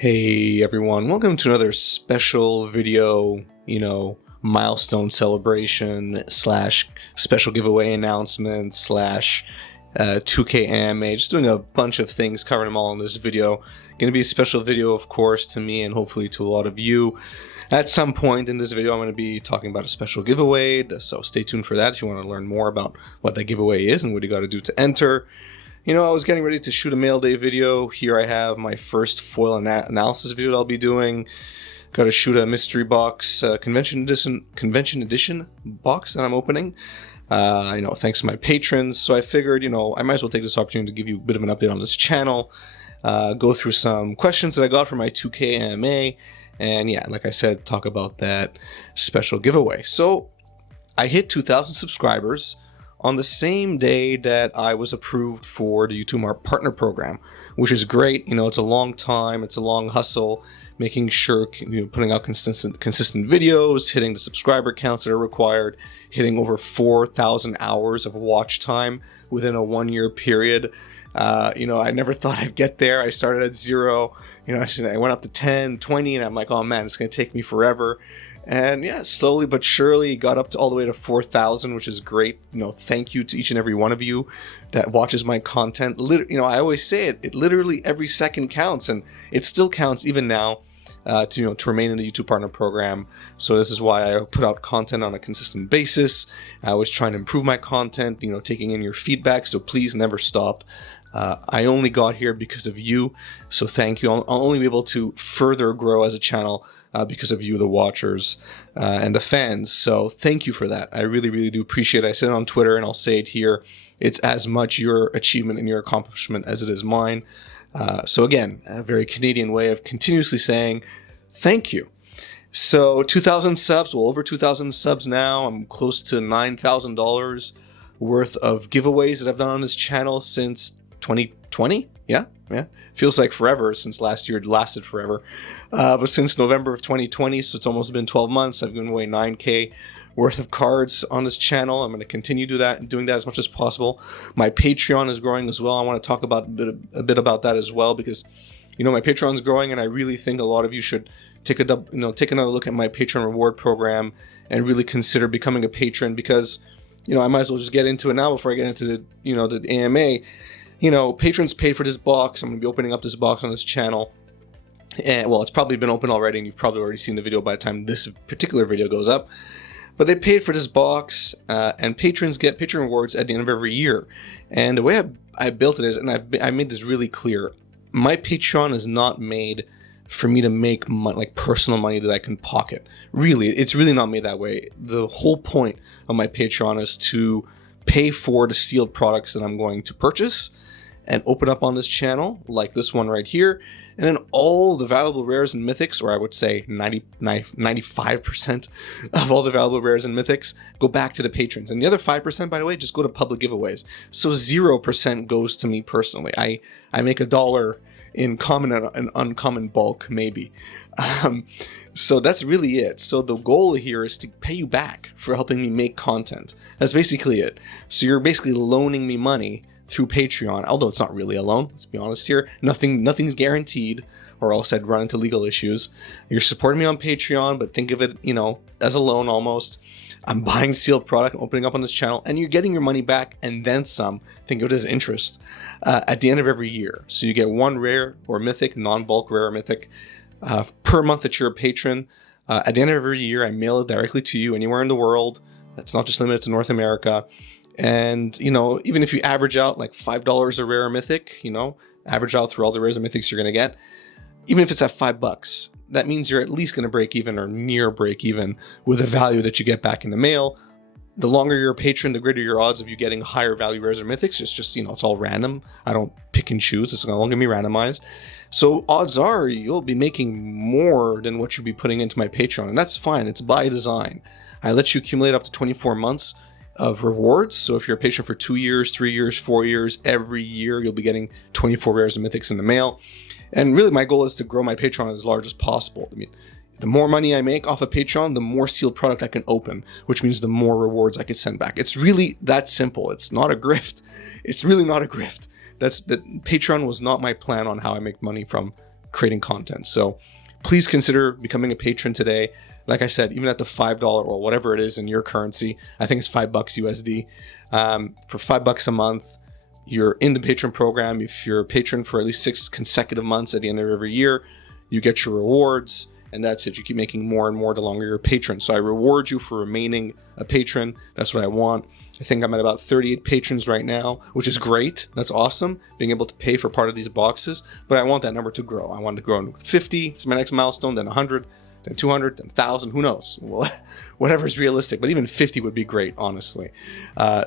Hey everyone, welcome to another special video, milestone celebration slash special giveaway announcement slash 2K AMA. Just doing a bunch of things, covering them all in this video. Going to be a special video, of course, to me and hopefully to a lot of you. At some point in this video, I'm going to be talking about a special giveaway, so stay tuned for that if you want to learn more about what that giveaway is and what you got to do to enter. I was getting ready to shoot a mail day video. Here I have my first foil analysis video that I'll be doing. Got to shoot a mystery box, convention edition box that I'm opening. Thanks to my patrons. So I figured, I might as well take this opportunity to give you a bit of an update on this channel. Go through some questions that I got for my 2K AMA. And yeah, like I said, talk about that special giveaway. So I hit 2,000 subscribers on the same day that I was approved for the YouTube Partner Program, which is great. It's a long time, it's a long hustle, making sure, putting out consistent videos, hitting the subscriber counts that are required, hitting over 4,000 hours of watch time within a 1-year period. I never thought I'd get there. I started at 0, I went up to 10, 20, and I'm like, oh man, it's going to take me forever. And yeah, slowly but surely got up to all the way to 4,000, which is great. Thank you to each and every one of you that watches my content. I always say it literally every second counts, and it still counts even now to remain in the YouTube Partner Program. So this is why I put out content on a consistent basis. I was trying to improve my content, taking in your feedback. So please never stop. I only got here because of you, so thank you. I'll only be able to further grow as a channel because of you, the watchers and the fans. So thank you for that. I really, really do appreciate it. I said it on Twitter and I'll say it here. It's as much your achievement and your accomplishment as it is mine. So again, a very Canadian way of continuously saying thank you. So 2,000 subs, well, over 2,000 subs now. I'm close to $9,000 worth of giveaways that I've done on this channel since 2020. Yeah. Feels like forever, since last year. It lasted forever. But since November of 2020, so it's almost been 12 months, I've given away 9K worth of cards on this channel. I'm going to continue doing that as much as possible. My Patreon is growing as well. I want to talk about a bit about that as well, because my Patreon is growing, and I really think a lot of you should take another look at my Patreon reward program and really consider becoming a patron, because I might as well just get into it now before I get into the AMA. Patrons paid for this box. I'm going to be opening up this box on this channel. And well, it's probably been open already, and you've probably already seen the video by the time this particular video goes up. But they paid for this box, and patrons get patron rewards at the end of every year. And the way I built it is, and I made this really clear, my Patreon is not made for me to make money, like personal money that I can pocket. Really, it's really not made that way. The whole point of my Patreon is to pay for the sealed products that I'm going to purchase and open up on this channel, like this one right here. And then all the valuable rares and mythics, or I would say 95% of all the valuable rares and mythics, go back to the patrons. And the other 5%, by the way, just go to public giveaways. So 0% goes to me personally. I make $1 in common and uncommon bulk, maybe. So that's really it. So the goal here is to pay you back for helping me make content. That's basically it. So you're basically loaning me money through Patreon, although it's not really a loan. Let's be honest here. Nothing's guaranteed, or else I'd run into legal issues. You're supporting me on Patreon, but think of it, as a loan almost. I'm buying sealed product, opening up on this channel, and you're getting your money back and then some. Think of it as interest at the end of every year. So you get one rare or mythic, non-bulk rare or mythic, per month that you're a patron. At the end of every year, I mail it directly to you anywhere in the world. That's not just limited to North America. And, even if you average out like $5 a rare or mythic, average out through all the rares and mythics you're going to get, even if it's at $5, that means you're at least going to break even or near break even with the value that you get back in the mail. The longer you're a patron, the greater your odds of you getting higher value rares or mythics. It's just, it's all random. I don't pick and choose. It's all going to be randomized. So odds are you'll be making more than what you'll be putting into my Patreon. And that's fine. It's by design. I let you accumulate up to 24 months of rewards. So if you're a patron for 2 years, 3 years, 4 years, every year you'll be getting 24 rares and mythics in the mail. And really my goal is to grow my Patreon as large as possible. The more money I make off of Patreon, the more sealed product I can open, which means the more rewards I can send back. It's really that simple. It's not a grift. It's really not a grift. Patreon was not my plan on how I make money from creating content. So please consider becoming a patron today. Like I said, even at the $5 or whatever it is in your currency, I think it's $5 USD. For $5 a month, you're in the patron program. If you're a patron for at least 6 consecutive months at the end of every year, you get your rewards, and that's it. You keep making more and more the longer you're a patron. So I reward you for remaining a patron. That's what I want. I think I'm at about 38 patrons right now, which is great. That's awesome, being able to pay for part of these boxes. But I want that number to grow. I want to grow to 50. It's my next milestone, then 100, then 200, then 1,000. Who knows? Whatever is realistic. But even 50 would be great, honestly.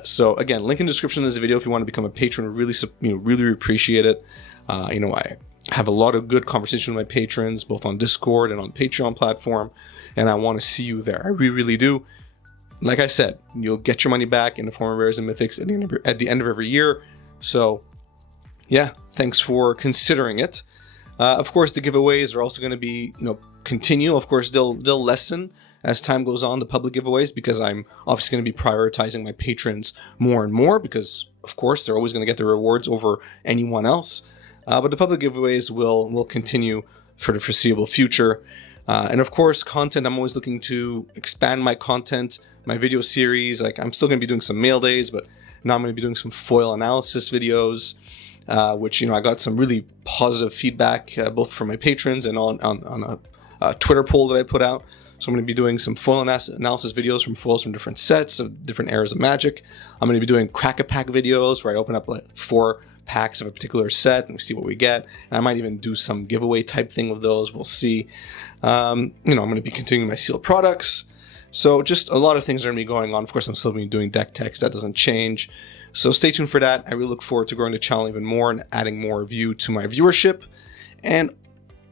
So again, link in the description of this video if you want to become a patron. Really appreciate it. I have a lot of good conversation with my patrons, both on Discord and on Patreon platform, and I want to see you there. I really do. Like I said, you'll get your money back in the form of rares and mythics at the end of every year. So yeah, thanks for considering it. Of course, the giveaways are also going to be, continue. Of course, they'll lessen as time goes on, the public giveaways, because I'm obviously going to be prioritizing my patrons more and more, because of course they're always going to get the rewards over anyone else. But the public giveaways will continue for the foreseeable future. And of course, content, I'm always looking to expand my content, my video series. Like, I'm still going to be doing some mail days, but now I'm going to be doing some foil analysis videos, which, I got some really positive feedback, both from my patrons and on a Twitter poll that I put out. So I'm going to be doing some foil analysis videos from foils from different sets of different eras of Magic. I'm going to be doing crack-a-pack videos where I open up like 4 packs of a particular set and we see what we get. And I might even do some giveaway type thing with those. We'll see. I'm going to be continuing my sealed products. So just a lot of things are going to be going on. Of course, I'm still going to be doing deck techs. That doesn't change. So stay tuned for that. I really look forward to growing the channel even more and adding more view to my viewership, and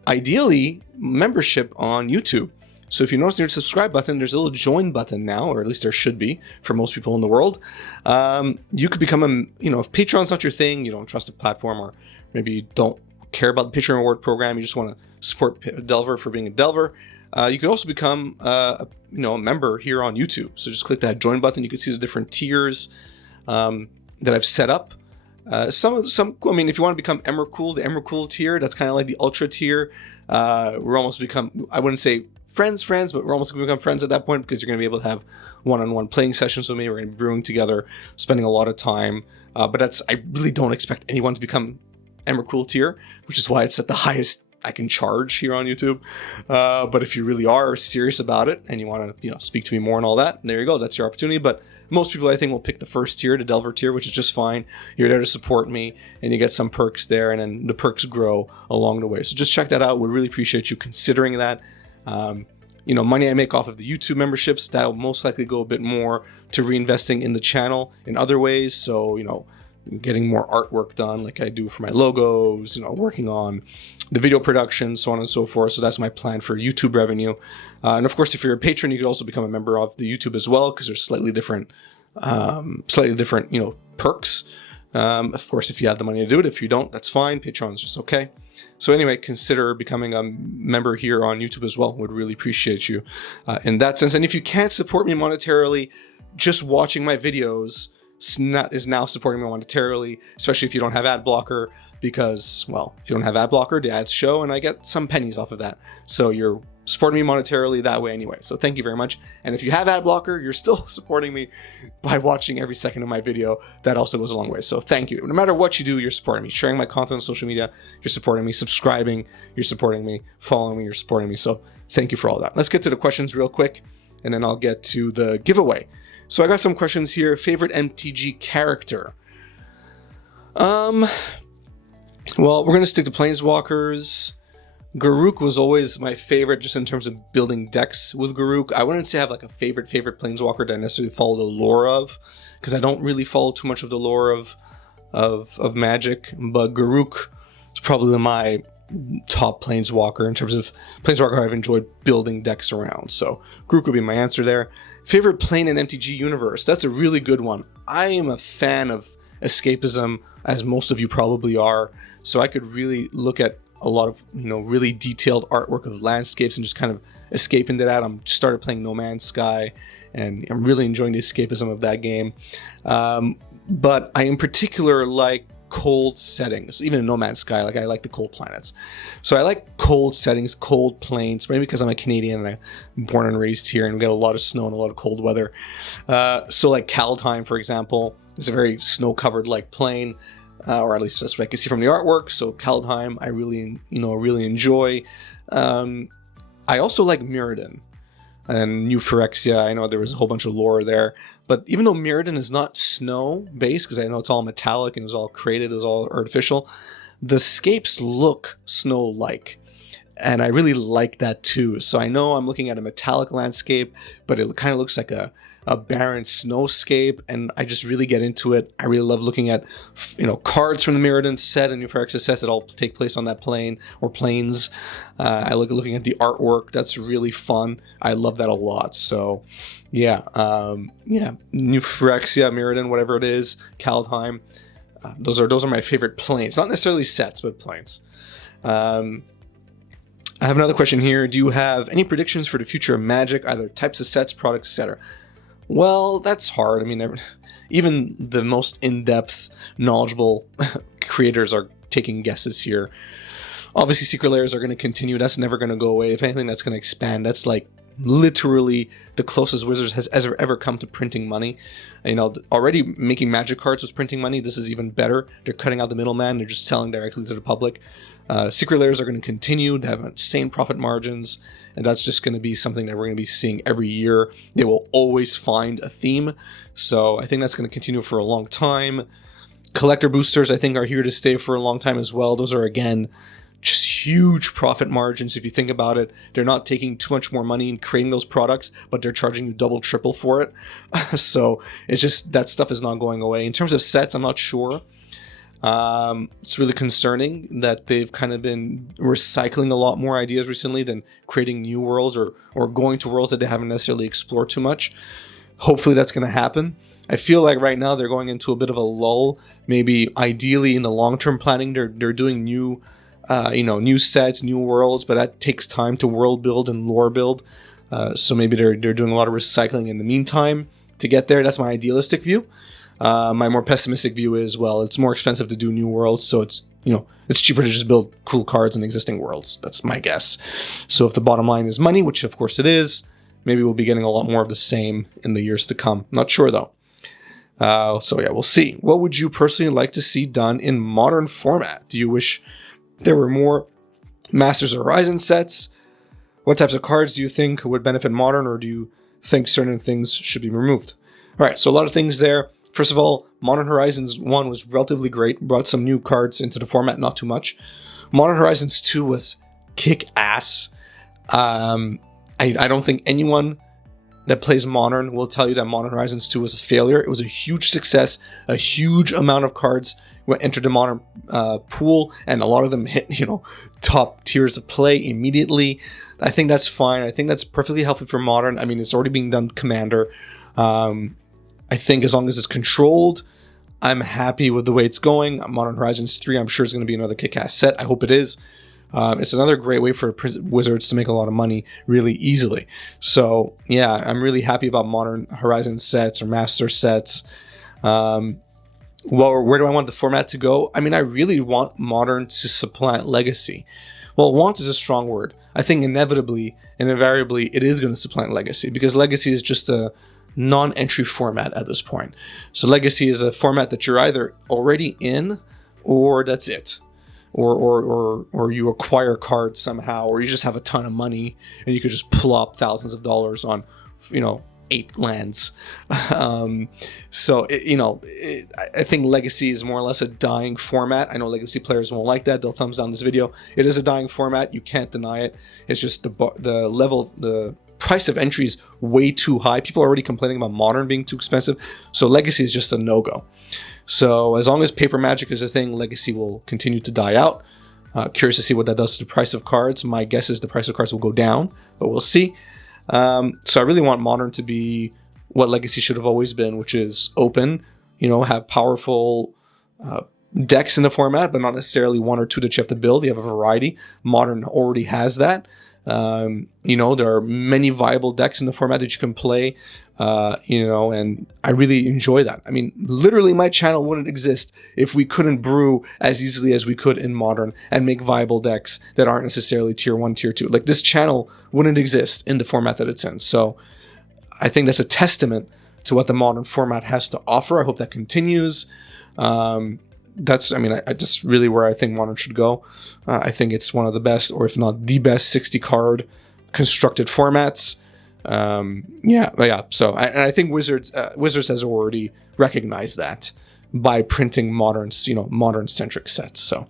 ideally membership on YouTube. So if you notice near the subscribe button, there's a little join button now, or at least there should be for most people in the world. You could become if Patreon's not your thing, you don't trust the platform, or maybe you don't care about the Patreon reward program, you just want to support Delver for being a Delver, you could also become a member here on YouTube. So just click that join button. You can see the different tiers that I've set up. If you want to become Emrakul, the Emrakul tier, that's kind of like the ultra tier. We're almost become, I wouldn't say friends, but we're almost going to become friends at that point, because you're going to be able to have one-on-one playing sessions with me. We're going to be brewing together, spending a lot of time. But I really don't expect anyone to become Emrakul tier, which is why it's at the highest I can charge here on YouTube. But if you really are serious about it and you want to, speak to me more and all that, there you go. That's your opportunity. But most people, I think, will pick the first tier, the Delver tier, which is just fine. You're there to support me, and you get some perks there, and then the perks grow along the way. So just check that out. We really appreciate you considering that. Money I make off of the YouTube memberships, that'll most likely go a bit more to reinvesting in the channel in other ways. So, getting more artwork done like I do for my logos, working on the video production, so on and so forth. So that's my plan for YouTube revenue. And of course, if you're a patron, you could also become a member of the YouTube as well, because there's slightly different, perks. Of course, if you have the money to do it. If you don't, that's fine. Patreon's just okay. So anyway, consider becoming a member here on YouTube as well. Would really appreciate you in that sense. And if you can't support me monetarily, just watching my videos is now supporting me monetarily, especially if you don't have ad blocker, because, well, if you don't have ad blocker, the ads show and I get some pennies off of that. So you're supporting me monetarily that way anyway. So thank you very much. And if you have ad blocker, you're still supporting me by watching every second of my video. That also goes a long way. So thank you. No matter what you do, you're supporting me. Sharing my content on social media, you're supporting me. Subscribing, you're supporting me. Following me, you're supporting me. So thank you for all that. Let's get to the questions real quick, and then I'll get to the giveaway. So I got some questions here. Favorite MTG character? Well, we're going to stick to Planeswalkers. Garruk was always my favorite, just in terms of building decks with Garruk. I wouldn't say I have like a favorite Planeswalker that I necessarily follow the lore of, because I don't really follow too much of the lore of Magic. But Garruk is probably my top Planeswalker in terms of Planeswalker I've enjoyed building decks around. So Garruk would be my answer there. Favorite plane in MTG universe? That's a really good one. I am a fan of escapism, as most of you probably are. So I could really look at a lot of, really detailed artwork of landscapes and just kind of escape into that. I'm started playing No Man's Sky, and I'm really enjoying the escapism of that game. But I in particular like cold settings, even in No Man's Sky. Like, I like the cold planets. So I like cold settings, cold plains, maybe because I'm a Canadian and I'm born and raised here and we get a lot of snow and a lot of cold weather. So like Kaldheim, for example, is a very snow-covered like plain, or at least that's what I can see from the artwork. So Kaldheim, I really enjoy. I also like Mirrodin and New Phyrexia. I know there was a whole bunch of lore there, but even though Mirrodin is not snow-based, because I know it's all metallic and it was all created, it was all artificial, the scapes look snow-like. And I really like that too. So I know I'm looking at a metallic landscape, but it kind of looks like a barren snowscape, and I just really get into it. I really love looking at, cards from the Mirrodin set and New Phyrexia sets that all take place on that plane or planes. I like looking at the artwork. That's really fun. I love that a lot. So, yeah, New Phyrexia, Mirrodin, whatever it is, Kaldheim. Those are my favorite planes. Not necessarily sets, but planes. I have another question here. Do you have any predictions for the future of Magic, either types of sets, products, etc.? Well, that's hard. I mean, even the most in-depth, knowledgeable creators are taking guesses here. Obviously, secret layers are going to continue. That's never going to go away. If anything, that's going to expand. That's like literally the closest Wizards has ever come to printing money. Already making Magic cards was printing money. This is even better. They're cutting out the middleman. They're just selling directly to the public. Secret layers are going to continue to have insane profit margins, and that's just going to be something that we're going to be seeing every year. They will always find a theme, so I think that's going to continue for a long time. Collector boosters, I think, are here to stay for a long time as well. Those are, again, just huge profit margins. If you think about it, they're not taking too much more money in creating those products, but they're charging you double, triple for it. So it's just, that stuff is not going away. In terms of sets, I'm not sure. It's really concerning that they've kind of been recycling a lot more ideas recently than creating new worlds or going to worlds that they haven't necessarily explored too much. Hopefully that's going to happen. I feel like right now they're going into a bit of a lull. Maybe ideally in the long-term planning, they're doing new sets, new worlds, but that takes time to world build and lore build. So maybe they're doing a lot of recycling in the meantime to get there. That's my idealistic view. My more pessimistic view is, well, it's more expensive to do new worlds, so it's cheaper to just build cool cards in existing worlds. That's my guess. So if the bottom line is money, which of course it is, maybe we'll be getting a lot more of the same in the years to come. Not sure though. So yeah, we'll see. What would you personally like to see done in modern format? Do you wish there were more Masters of Horizon sets? What types of cards do you think would benefit modern, or do you think certain things should be removed? All right, so a lot of things there. First of all, Modern Horizons 1 was relatively great, brought some new cards into the format, not too much. Modern Horizons 2 was kick-ass. I don't think anyone that plays Modern will tell you that Modern Horizons 2 was a failure. It was a huge success. A huge amount of cards entered the Modern pool, and a lot of them hit, top tiers of play immediately. I think that's fine. I think that's perfectly healthy for Modern. I mean, it's already being done Commander. I think as long as it's controlled, I'm happy with the way it's going. Modern Horizons 3, I'm sure, is going to be another kick-ass set. I hope it is. It's another great way for Wizards to make a lot of money really easily. So, yeah, I'm really happy about Modern Horizons sets or Master sets. Well, where do I want the format to go? I mean, I really want Modern to supplant Legacy. Well, want is a strong word. I think inevitably and invariably it is going to supplant Legacy, because Legacy is just a non-entry format at this point. So Legacy is a format that you're either already in, or that's it, or you acquire cards somehow, or you just have a ton of money and you could just plop thousands of dollars on 8 lands. I think Legacy is more or less a dying format. I know Legacy players won't like that. They'll thumbs down this video. It is a dying format. You can't deny it. It's just the price of entry is way too high. People are already complaining about Modern being too expensive. So Legacy is just a no-go. So as long as paper Magic is a thing, Legacy will continue to die out. Curious to see what that does to the price of cards. My guess is the price of cards will go down, but we'll see. So I really want Modern to be what Legacy should have always been, which is open, have powerful decks in the format, but not necessarily one or two that you have to build. You have a variety. Modern already has that. There are many viable decks in the format that you can play, and I really enjoy that. I mean, literally my channel wouldn't exist if we couldn't brew as easily as we could in Modern and make viable decks that aren't necessarily tier 1, tier 2. Like, this channel wouldn't exist in the format that it's in. So I think that's a testament to what the Modern format has to offer. I hope that continues. That's just really where I think Modern should go. I think it's one of the best, or if not the best, 60 card constructed formats. So I think Wizards has already recognized that by printing modern centric sets. So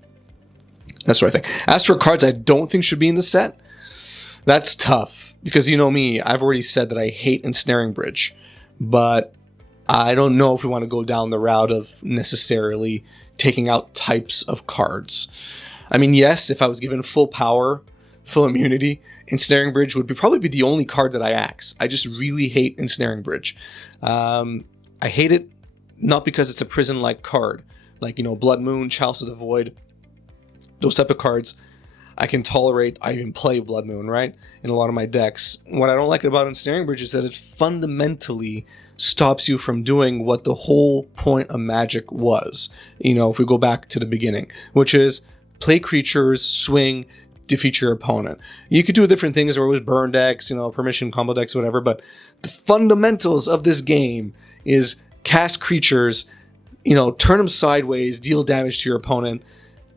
that's what I think. As for cards I don't think should be in the set, that's tough, because you know me, I've already said that I hate Ensnaring Bridge, but I don't know if we want to go down the route of necessarily taking out types of cards. I mean, yes, if I was given full power, full immunity, Ensnaring Bridge would probably be the only card that I axe. I just really hate Ensnaring Bridge. I hate it not because it's a prison-like card, like, Blood Moon, Chalice of the Void, those type of cards I can tolerate. I even play Blood Moon, right, in a lot of my decks. What I don't like about Ensnaring Bridge is that it fundamentally stops you from doing what the whole point of Magic was, if we go back to the beginning, which is play creatures, swing, defeat your opponent. You could do different things, or it was burn decks, permission combo decks, whatever, but the fundamentals of this game is cast creatures, turn them sideways, deal damage to your opponent,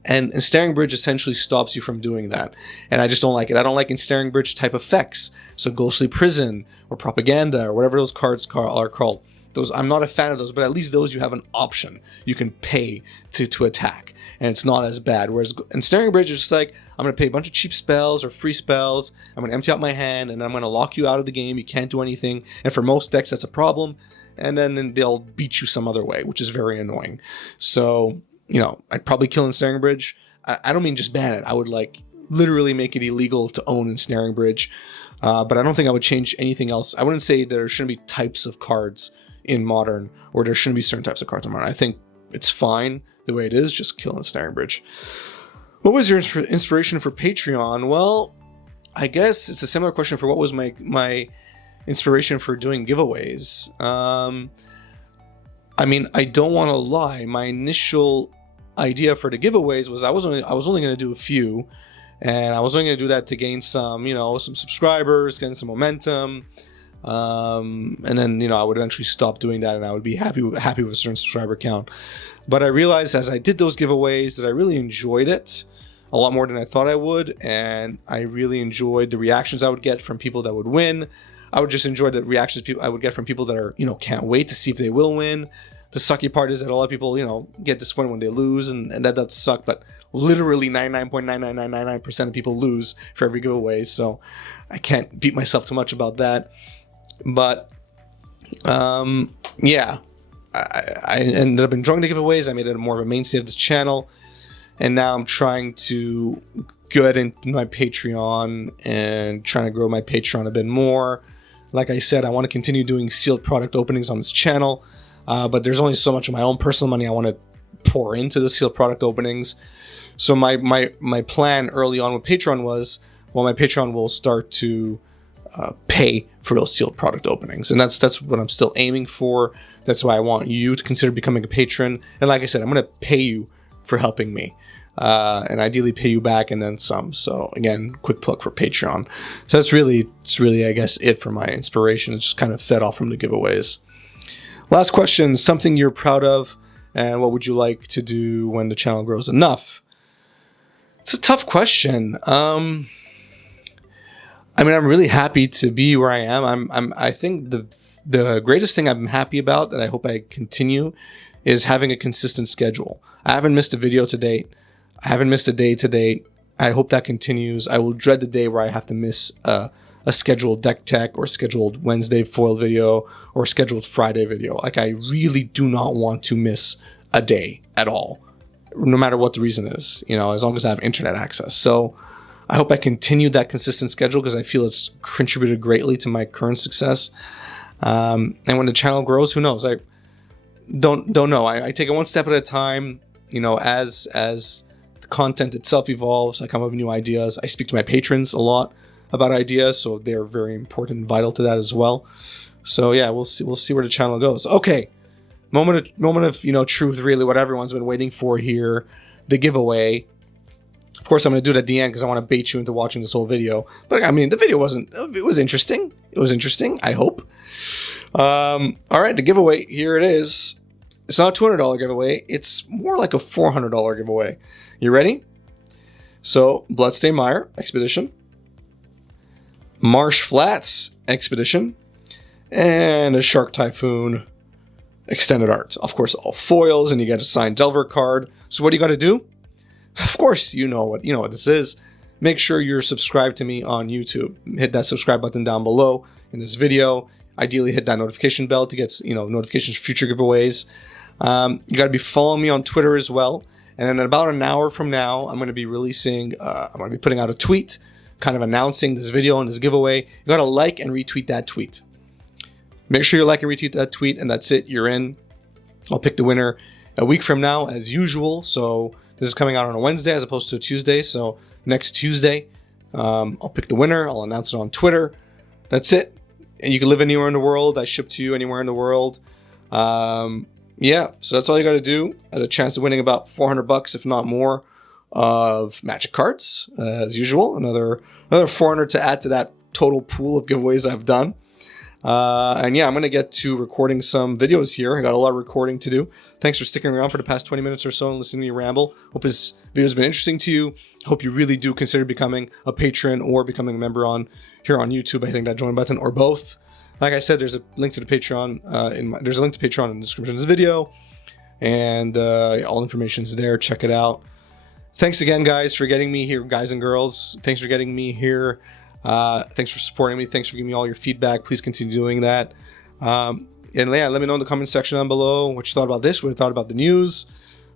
and Ensnaring Bridge essentially stops you from doing that. And I just don't like it. I don't like Ensnaring Bridge type effects. So Ghostly Prison or Propaganda or whatever those cards are called. Those, I'm not a fan of those, but at least those you have an option. You can pay to attack, and it's not as bad. Whereas Ensnaring Bridge is just like, I'm going to pay a bunch of cheap spells or free spells, I'm going to empty out my hand, and I'm going to lock you out of the game. You can't do anything. And for most decks, that's a problem. And then they'll beat you some other way, which is very annoying. So, I'd probably kill Ensnaring Bridge. I don't mean just ban it. I would literally make it illegal to own Ensnaring Bridge. But I don't think I would change anything else. I wouldn't say there shouldn't be types of cards in Modern, or there shouldn't be certain types of cards in Modern. I think it's fine the way it is. Just kill Ensnaring Bridge. What was your inspiration for Patreon? Well, I guess it's a similar question for what was my inspiration for doing giveaways. I don't want to lie. My initial idea for the giveaways was I was only going to do a few, and I was only going to do that to gain some subscribers, gain some momentum, and then I would eventually stop doing that, and I would be happy with a certain subscriber count. But I realized as I did those giveaways that I really enjoyed it a lot more than I thought I would, and I really enjoyed the reactions I would get from people that would win. I would just enjoy the reactions I would get from people that are, can't wait to see if they will win. The sucky part is that a lot of people, get disappointed when they lose, and that does suck, but literally 99.99999% of people lose for every giveaway, so I can't beat myself too much about that. But, yeah, I ended up enjoying the giveaways. I made it more of a mainstay of this channel, and now I'm trying to get into my Patreon and trying to grow my Patreon a bit more. Like I said, I want to continue doing sealed product openings on this channel, but there's only so much of my own personal money I want to pour into the sealed product openings. So my plan early on with Patreon was, my Patreon will start to pay for those sealed product openings, and that's what I'm still aiming for. That's why I want you to consider becoming a patron. And like I said, I'm going to pay you for helping me, and ideally pay you back and then some. So again, quick plug for Patreon. So it's really I guess it for my inspiration. It's just kind of fed off from the giveaways. Last question: something you're proud of, and what would you like to do when the channel grows enough? It's a tough question. I'm really happy to be where I am. I think the greatest thing I'm happy about, that I hope I continue, is having a consistent schedule. I haven't missed a video to date. I haven't missed a day to date. I hope that continues. I will dread the day where I have to miss a scheduled deck tech, or scheduled Wednesday foil video, or scheduled Friday video. Like, I really do not want to miss a day at all, no matter what the reason is, as long as I have internet access. So I hope I continue that consistent schedule, because I feel it's contributed greatly to my current success. And when the channel grows, who knows? I don't know. I take it one step at a time. As the content itself evolves, I come up with new ideas. I speak to my patrons a lot about ideas, so they're very important and vital to that as well. So yeah, we'll see where the channel goes. Okay, moment of truth, really, what everyone's been waiting for here, the giveaway. Of course, I'm going to do it at the end because I want to bait you into watching this whole video. But I mean, the video it was interesting. It was interesting, I hope. All right, the giveaway, here it is. It's not a $200 giveaway. It's more like a $400 giveaway. You ready? So, Bloodstained Mire Expedition, Marsh Flats Expedition, and a Shark Typhoon Extended Art. Of course, all foils, and you get a signed Delver card. So what do you got to do? Of course, you know what this is. Make sure you're subscribed to me on YouTube. Hit that subscribe button down below in this video. Ideally, hit that notification bell to get notifications for future giveaways. You got to be following me on Twitter as well. And in about an hour from now, I'm going to be releasing. I'm going to be putting out a tweet, kind of announcing this video and this giveaway. You got to like and retweet that tweet. Make sure you like and retweet that tweet, and that's it. You're in. I'll pick the winner a week from now, as usual. So this is coming out on a Wednesday as opposed to a Tuesday. So next Tuesday, I'll pick the winner. I'll announce it on Twitter. That's it. And you can live anywhere in the world. I ship to you anywhere in the world. Yeah, so that's all you got to do. At a chance of winning about $400, if not more, of Magic cards, as usual. Another $400 to add to that total pool of giveaways I've done. And yeah, I'm going to get to recording some videos here. I got a lot of recording to do. Thanks for sticking around for the past 20 minutes or so and listening to me ramble. Hope this video has been interesting to you. Hope you really do consider becoming a patron or becoming a member here on YouTube by hitting that join button, or both. Like I said, there's a link to the Patreon. There's a link to Patreon in the description of this video, and all information is there. Check it out. Thanks again, guys, for getting me here, guys and girls. Thanks for getting me here. Thanks for supporting me. Thanks for giving me all your feedback. Please continue doing that. And yeah, let me know in the comment section down below what you thought about this, what you thought about the news,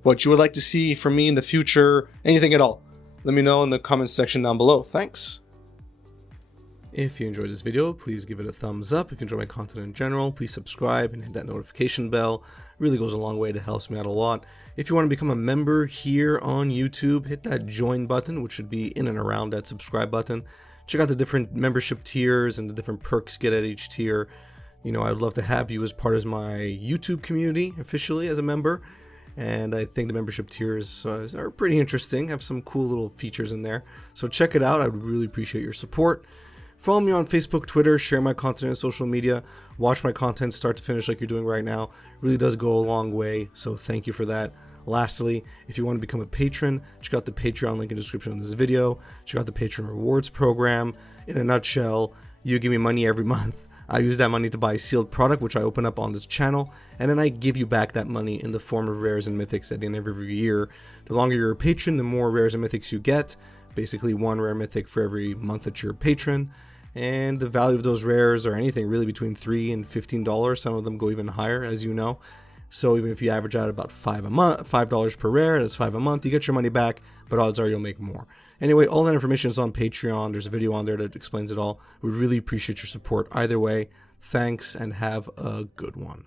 what you would like to see from me in the future, anything at all. Let me know in the comment section down below. Thanks. If you enjoyed this video, please give it a thumbs up. If you enjoy my content in general, please subscribe and hit that notification bell. It really goes a long way. It helps me out a lot. If you want to become a member here on YouTube, hit that join button, which should be in and around that subscribe button. Check out the different membership tiers and the different perks you get at each tier. I would love to have you as part of my YouTube community officially as a member. And I think the membership tiers are pretty interesting, have some cool little features in there. So check it out. I would really appreciate your support. Follow me on Facebook, Twitter, share my content on social media, watch my content start to finish like you're doing right now. It really does go a long way, so thank you for that. Lastly, if you want to become a patron, check out the Patreon link in the description of this video. Check out the Patreon rewards program. In a nutshell, you give me money every month. I use that money to buy sealed product, which I open up on this channel, and then I give you back that money in the form of rares and mythics at the end of every year. The longer you're a patron, the more rares and mythics you get. Basically, one rare mythic for every month that you're a patron. And the value of those rares are anything really between $3 and $15. Some of them go even higher, as you know. So even if you average out about $5 per rare, that's $5 a month, you get your money back, but odds are you'll make more. Anyway, all that information is on Patreon. There's a video on there that explains it all. We really appreciate your support either way. Thanks, and have a good one.